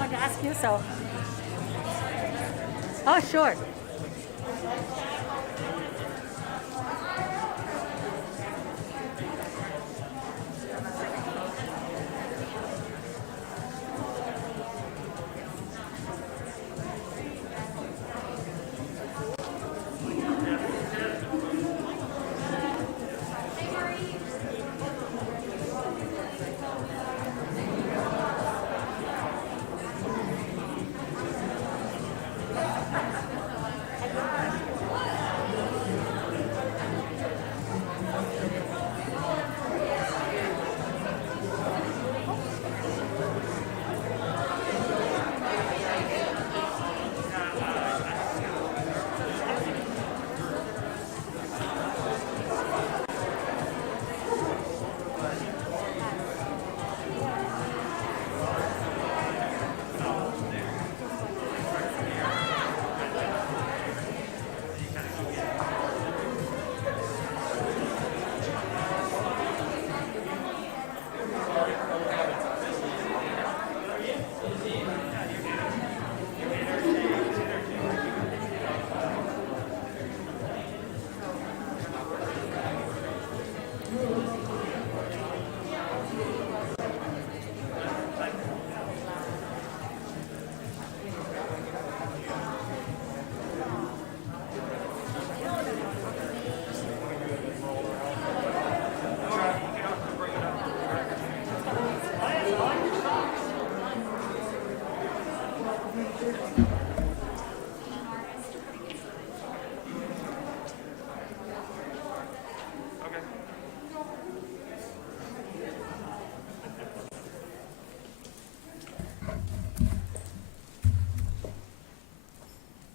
want to ask you, so. Oh, sure.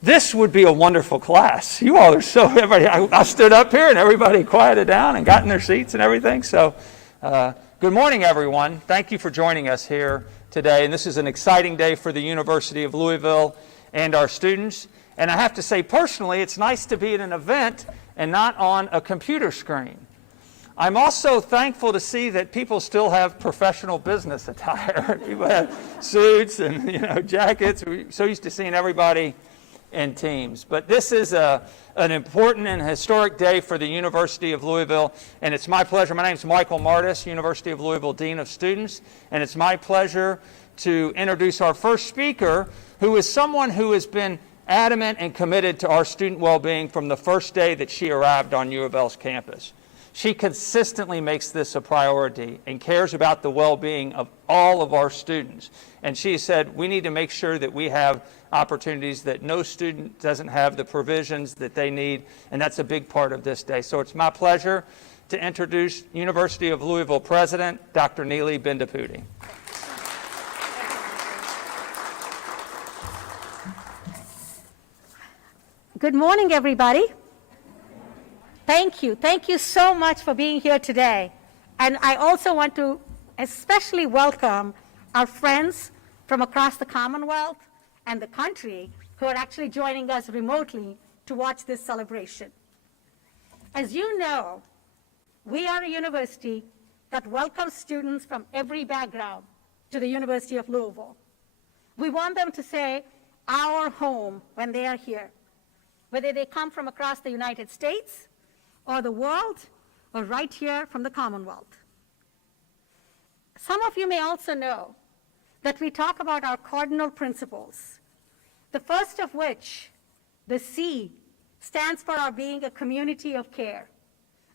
This would be a wonderful class. You all are so, everybody, I stood up here and everybody quieted down and got in their seats and everything. So good morning, everyone. Thank you for joining us here today. And this is an exciting day for the University of Louisville and our students. And I have to say, personally, it's nice to be at an event and not on a computer screen. I'm also thankful to see that people still have professional business attire. People have suits and jackets. We're so used to seeing everybody in teams. But this is an important and historic day for the University of Louisville, and it's my pleasure. My name is Michael Martis, University of Louisville Dean of Students, and it's my pleasure to introduce our first speaker, who is someone who has been adamant and committed to our student well-being from the first day that she arrived on U of L's campus. She consistently makes this a priority and cares about the well-being of all of our students. And she said, we need to make sure that we have opportunities, that no student doesn't have the provisions that they need, and that's a big part of this day. So it's my pleasure to introduce University of Louisville President, Dr. Neeli Bendapudi. Good morning, everybody. Thank you. Thank you so much for being here today. And I also want to especially welcome our friends from across the Commonwealth and the country who are actually joining us remotely to watch this celebration. As you know, we are a university that welcomes students from every background to the University of Louisville. We want them to say, our home, when they are here, whether they come from across the United States or the world, or right here from the Commonwealth. Some of you may also know that we talk about our cardinal principles, the first of which, the C, stands for our being a community of care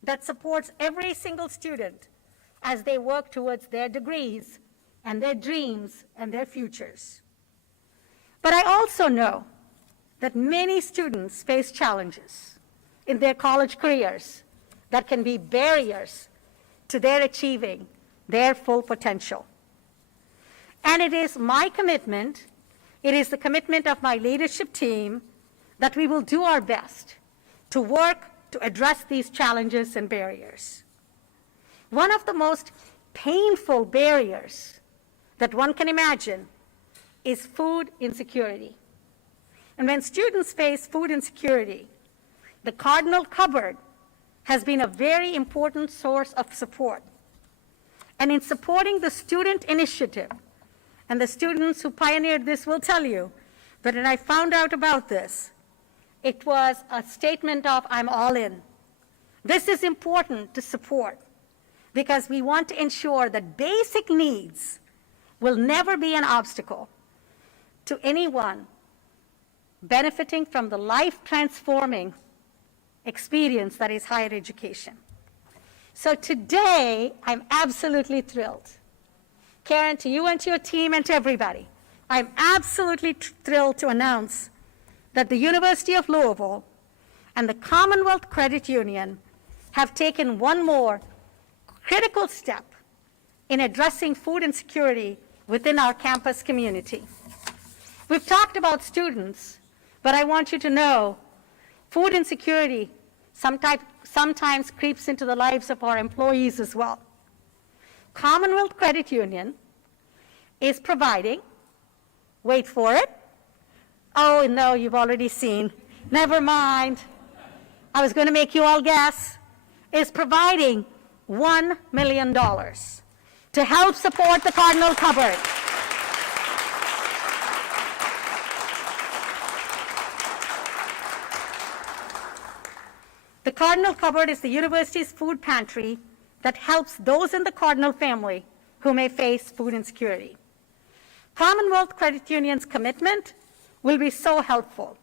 that supports every single student as they work towards their degrees and their dreams and their futures. But I also know that many students face challenges in their college careers that can be barriers to their achieving their full potential. And it is my commitment, it is the commitment of my leadership team, that we will do our best to work to address these challenges and barriers. One of the most painful barriers that one can imagine is food insecurity. And when students face food insecurity, the Cardinal Cupboard has been a very important source of support. And in supporting the student initiative and the students who pioneered this will tell you, but when I found out about this, it was a statement of, I'm all in. This is important to support because we want to ensure that basic needs will never be an obstacle to anyone benefiting from the life-transforming experience that is higher education. So today, I'm absolutely thrilled. Karen, to you and to your team and to everybody, I'm absolutely thrilled to announce that the University of Louisville and the Commonwealth Credit Union have taken one more critical step in addressing food insecurity within our campus community. We've talked about students, but I want you to know food insecurity sometimes creeps into the lives of our employees as well. Commonwealth Credit Union is providing, wait for it, oh no, you've already seen, never mind, I was going to make you all guess, is providing $1 million to help support the Cardinal Cupboard. The Cardinal Cupboard is the university's food pantry that helps those in the Cardinal family who may face food insecurity. Commonwealth Credit Union's commitment will be so helpful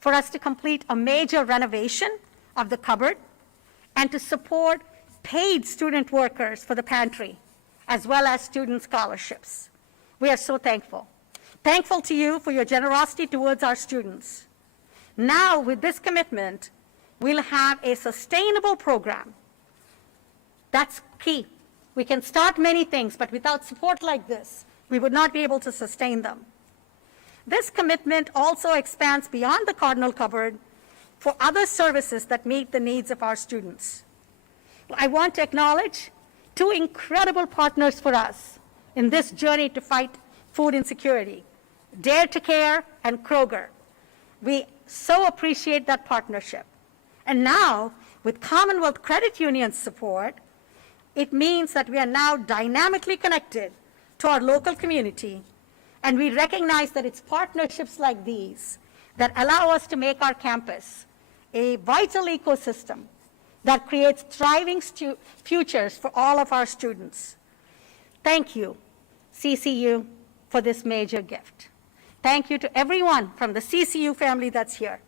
for us to complete a major renovation of the cupboard and to support paid student workers for the pantry, as well as student scholarships. We are so thankful. Thankful to you for your generosity towards our students. Now, with this commitment, we'll have a sustainable program. That's key. We can start many things, but without support like this, we would not be able to sustain them. This commitment also expands beyond the Cardinal Cupboard for other services that meet the needs of our students. I want to acknowledge two incredible partners for us in this journey to fight food insecurity, Dare to Care and Kroger. We so appreciate that partnership. And now, with Commonwealth Credit Union's support, it means that we are now dynamically connected to our local community, and we recognize that it's partnerships like these that allow us to make our campus a vital ecosystem that creates thriving futures for all of our students. Thank you, CCU, for this major gift. Thank you to everyone from the CCU family that's here.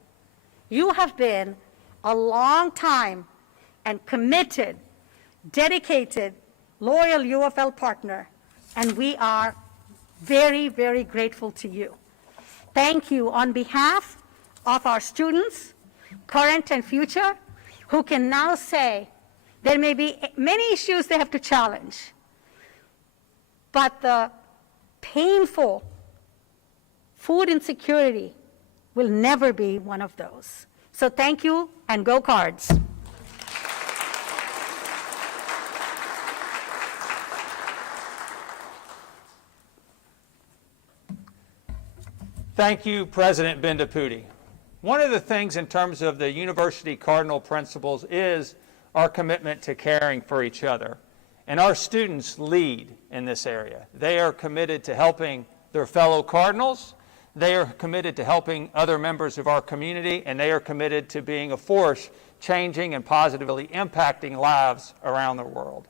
You have been a long time and committed, dedicated, loyal UFL partner, and we are very, very grateful to you. Thank you on behalf of our students, current and future, who can now say there may be many issues they have to challenge, but the painful food insecurity will never be one of those. So thank you, and go Cards. Thank you, President Bendapudi. One of the things in terms of the university cardinal principles is our commitment to caring for each other. And our students lead in this area. They are committed to helping their fellow cardinals. They are committed to helping other members of our community, and they are committed to being a force changing and positively impacting lives around the world.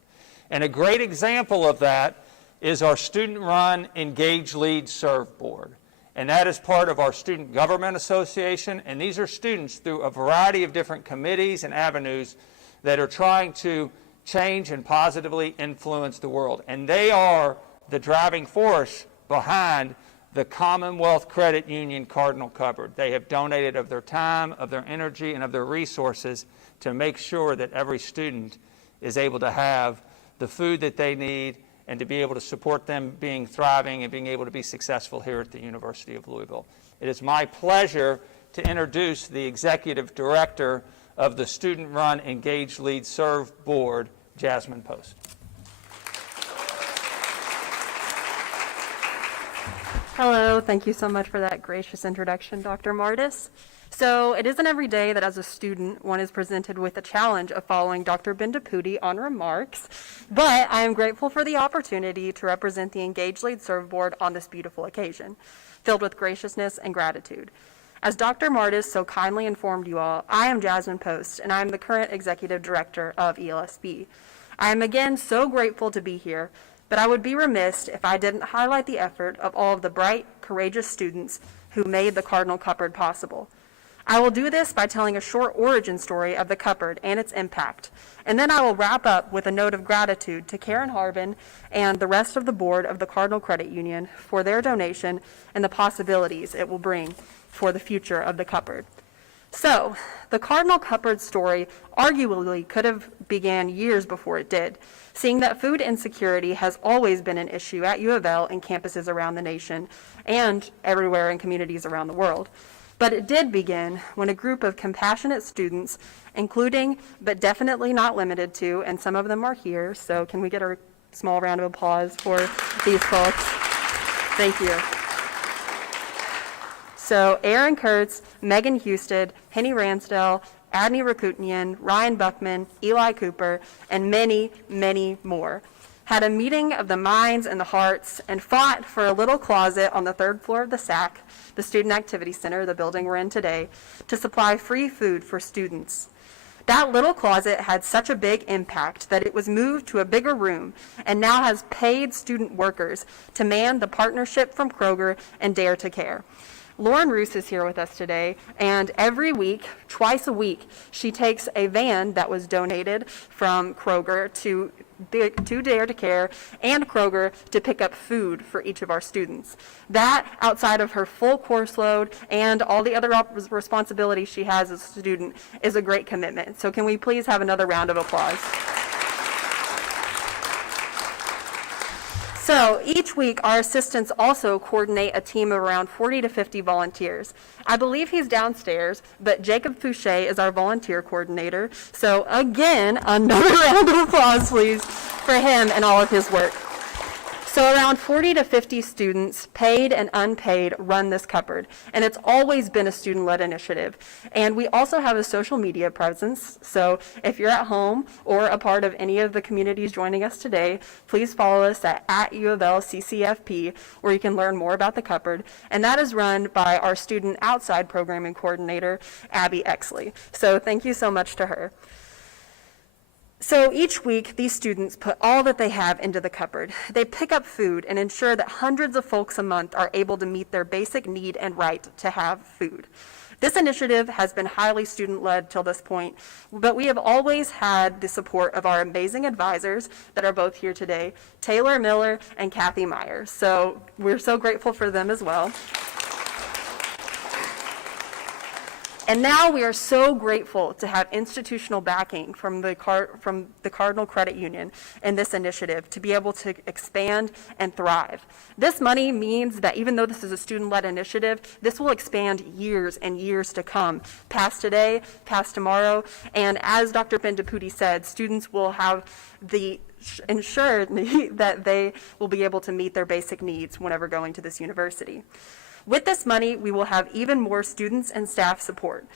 And a great example of that is our student-run Engage, Lead, Serve board. And that is part of our Student Government Association. And these are students through a variety of different committees and avenues that are trying to change and positively influence the world. And they are the driving force behind the Commonwealth Credit Union Cardinal Cupboard. They have donated of their time, of their energy, and of their resources to make sure that every student is able to have the food that they need and to be able to support them being thriving and being able to be successful here at the University of Louisville. It is my pleasure to introduce the Executive Director of the Student-Run Engage, Lead, Serve Board, Jasmine Post. Hello, thank you so much for that gracious introduction, Dr. Martis. So it isn't every day that as a student one is presented with a challenge of following Dr. Bendaputi on remarks, but I am grateful for the opportunity to represent the Engaged Lead Serve Board on this beautiful occasion, filled with graciousness and gratitude. As Dr. Martis so kindly informed you all, I am Jasmine Post, and I am the current Executive Director of ELSB. I am again so grateful to be here, but I would be remiss if I didn't highlight the effort of all of the bright, courageous students who made the Cardinal Cupboard possible. I will do this by telling a short origin story of the Cupboard and its impact, and then I will wrap up with a note of gratitude to Karen Harbin and the rest of the board of the Cardinal Credit Union for their donation and the possibilities it will bring for the future of the Cupboard. So, the Cardinal Cupboard story arguably could have began years before it did, seeing that food insecurity has always been an issue at U of L and campuses around the nation and everywhere in communities around the world. But it did begin when a group of compassionate students, including but definitely not limited to, and some of them are here, so can we get a small round of applause for these folks? Thank you. So Aaron Kurtz, Megan Husted, Henny Ransdell, Adney Rakutnian, Ryan Buckman, Eli Cooper, and many, many more had a meeting of the minds and the hearts and fought for a little closet on the 3rd floor of the SAC, the Student Activity Center, the building we're in today, to supply free food for students. That little closet had such a big impact that it was moved to a bigger room and now has paid student workers to man the partnership from Kroger and Dare to Care. Lauren Roos is here with us today, and every week, twice a week, she takes a van that was donated from Kroger to Dare to Care and Kroger to pick up food for each of our students. That, outside of her full course load and all the other responsibilities she has as a student, is a great commitment. So can we please have another round of applause? So each week, our assistants also coordinate a team of around 40 to 50 volunteers. I believe he's downstairs, but Jacob Fouché is our volunteer coordinator. So again, another round of applause, please, for him and all of his work. So around 40 to 50 students, paid and unpaid, run this cupboard, and it's always been a student-led initiative. And we also have a social media presence, so if you're at home or a part of any of the communities joining us today, please follow us at @UofLCCFP, where you can learn more about the cupboard, and that is run by our student outside programming coordinator, Abby Exley. So thank you so much to her. So each week, these students put all that they have into the cupboard. They pick up food and ensure that hundreds of folks a month are able to meet their basic need and right to have food. This initiative has been highly student-led till this point, but we have always had the support of our amazing advisors that are both here today, Taylor Miller and Kathy Myers. So we're so grateful for them as well. And now we are so grateful to have institutional backing from the Cardinal Credit Union in this initiative to be able to expand and thrive. This money means that even though this is a student-led initiative, this will expand years and years to come, past today, past tomorrow, and as Dr. Bendaputi said, students will have the ensured that they will be able to meet their basic needs whenever going to this university. With this money, we will have even more students and staff support,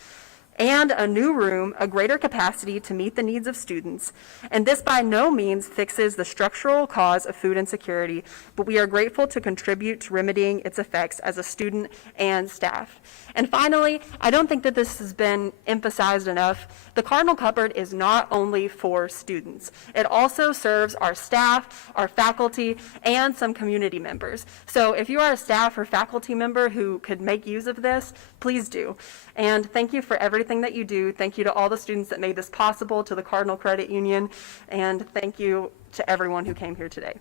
and a new room, a greater capacity to meet the needs of students. And this by no means fixes the structural cause of food insecurity, but we are grateful to contribute to remedying its effects as a student and staff. And finally, I don't think that this has been emphasized enough. The Cardinal Cupboard is not only for students. It also serves our staff, our faculty, and some community members. So if you are a staff or faculty member who could make use of this, please do. And thank you for everything that you do. Thank you to all the students that made this possible, to the Cardinal Credit Union, and thank you to everyone who came here today.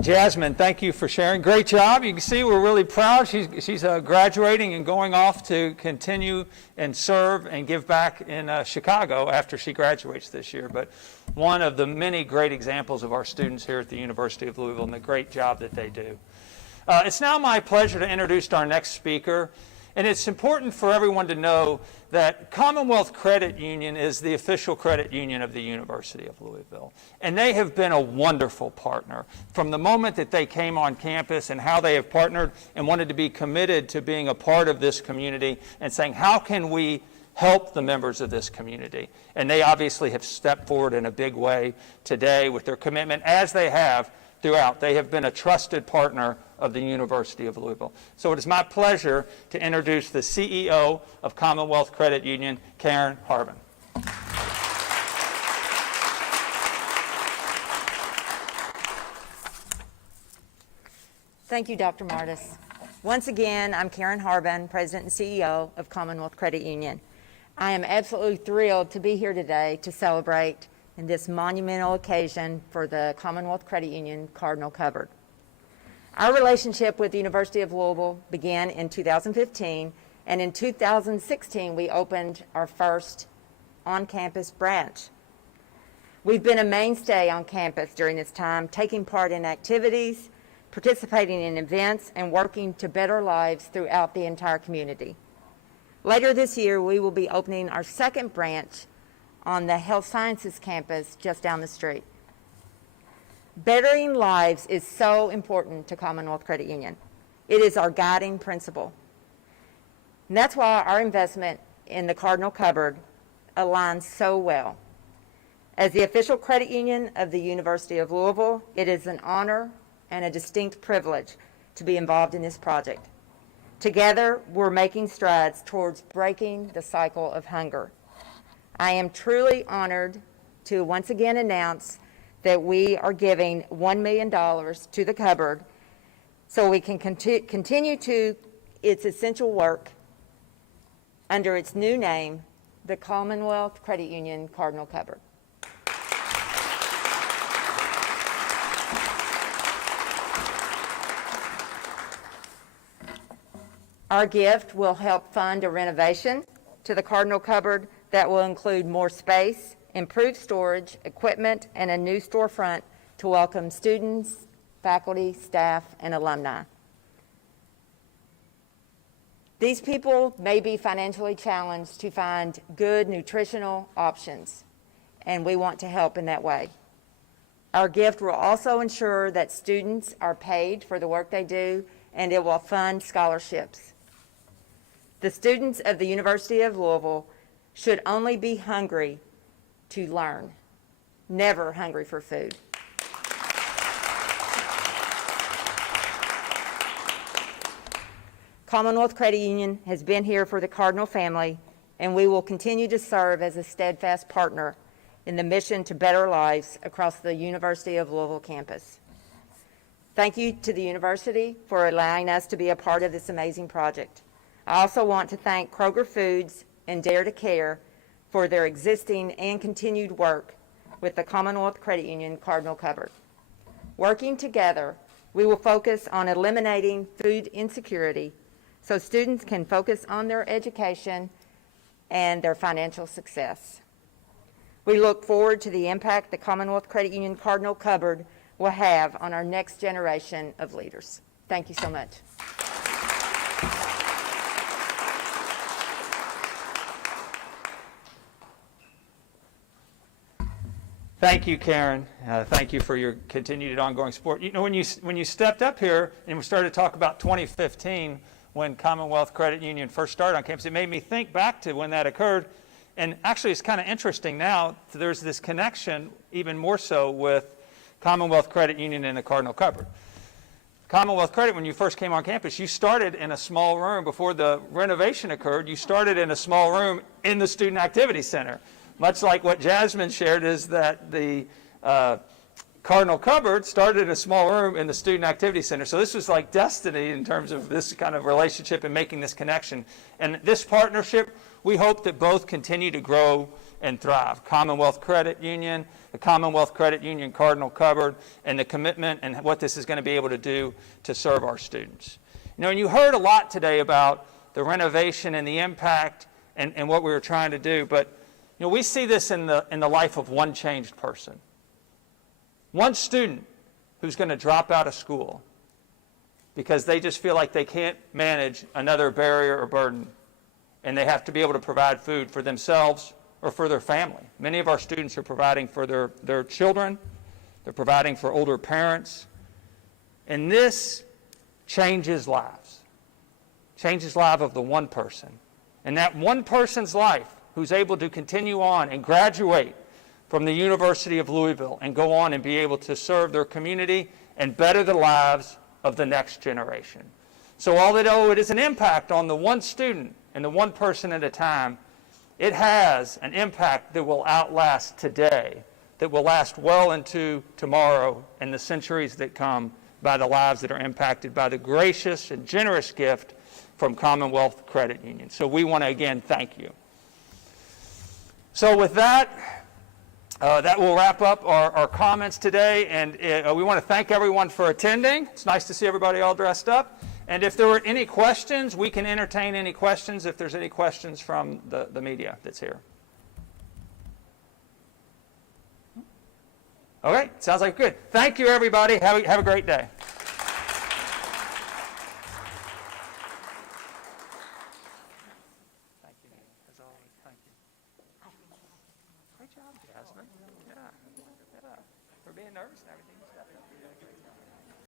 Jasmine, thank you for sharing. Great job. You can see we're really proud. She's graduating and going off to continue and serve and give back in Chicago after she graduates this year. But one of the many great examples of our students here at the University of Louisville and the great job that they do. It's now my pleasure to introduce our next speaker. And it's important for everyone to know that Commonwealth Credit Union is the official credit union of the University of Louisville. And they have been a wonderful partner from the moment that they came on campus, and how they have partnered and wanted to be committed to being a part of this community and saying, how can we help the members of this community? And they obviously have stepped forward in a big way today with their commitment, as they have throughout. They have been a trusted partner of the University of Louisville. So it is my pleasure to introduce the CEO of Commonwealth Credit Union, Karen Harbin. Thank you, Dr. Martis. Once again, I'm Karen Harbin, President and CEO of Commonwealth Credit Union. I am absolutely thrilled to be here today to celebrate in this monumental occasion for the Commonwealth Credit Union Cardinal Cupboard. Our relationship with the University of Louisville began in 2015, and in 2016 we opened our first on-campus branch. We've been a mainstay on campus during this time, taking part in activities, participating in events, and working to better lives throughout the entire community. Later this year, we will be opening our second branch on the Health Sciences campus just down the street. Bettering lives is so important to Commonwealth Credit Union. It is our guiding principle. And that's why our investment in the Cardinal Cupboard aligns so well. As the official credit union of the University of Louisville, it is an honor and a distinct privilege to be involved in this project. Together, we're making strides towards breaking the cycle of hunger. I am truly honored to once again announce that we are giving $1 million to the cupboard so we can continue to its essential work under its new name, the Commonwealth Credit Union Cardinal Cupboard. Our gift will help fund a renovation to the Cardinal Cupboard that will include more space, improved storage, equipment, and a new storefront to welcome students, faculty, staff, and alumni. These people may be financially challenged to find good nutritional options, and we want to help in that way. Our gift will also ensure that students are paid for the work they do, and it will fund scholarships. The students of the University of Louisville should only be hungry to learn, never hungry for food. Commonwealth Credit Union has been here for the Cardinal family, and we will continue to serve as a steadfast partner in the mission to better lives across the University of Louisville campus. Thank you to the university for allowing us to be a part of this amazing project. I also want to thank Kroger Foods and Dare to Care for their existing and continued work with the Commonwealth Credit Union Cardinal Cupboard. Working together, we will focus on eliminating food insecurity so students can focus on their education and their financial success. We look forward to the impact the Commonwealth Credit Union Cardinal Cupboard will have on our next generation of leaders. Thank you so much. Thank you, Karen. Thank you for your continued ongoing support. You know, when you stepped up here and we started to talk about 2015, when Commonwealth Credit Union first started on campus, it made me think back to when that occurred. And actually, it's kind of interesting now. There's this connection, even more so, with Commonwealth Credit Union and the Cardinal Cupboard. Commonwealth Credit, when you first came on campus, you started in a small room. Before the renovation occurred, you started in a small room in the Student Activity Center. Much like what Jasmine shared, is that the Cardinal Cupboard started in a small room in the Student Activity Center. So this was like destiny in terms of this kind of relationship and making this connection. And this partnership, we hope that both continue to grow and thrive. Commonwealth Credit Union, the Commonwealth Credit Union Cardinal Cupboard, and the commitment and what this is going to be able to do to serve our students. You know, and you heard a lot today about the renovation and the impact and what we were trying to do, but you know, we see this in the life of one changed person. One student who's going to drop out of school because they just feel like they can't manage another barrier or burden, and they have to be able to provide food for themselves or for their family. Many of our students are providing for their children. They're providing for older parents. And this changes lives. Changes life of the one person. And that one person's life who's able to continue on and graduate from the University of Louisville and go on and be able to serve their community and better the lives of the next generation. So although it is an impact on the one student and the one person at a time, it has an impact that will outlast today, that will last well into tomorrow and the centuries that come, by the lives that are impacted by the gracious and generous gift from Commonwealth Credit Union. So we want to again thank you. So with that, that will wrap up our comments today, and we want to thank everyone for attending. It's nice to see everybody all dressed up. And if there were any questions, we can entertain any questions if there's any questions from the media that's here. Okay, sounds like good. Thank you, everybody. Have a great day. Thank you, as always. Thank you. Great job, Jasmine. Yeah. For being nervous and everything.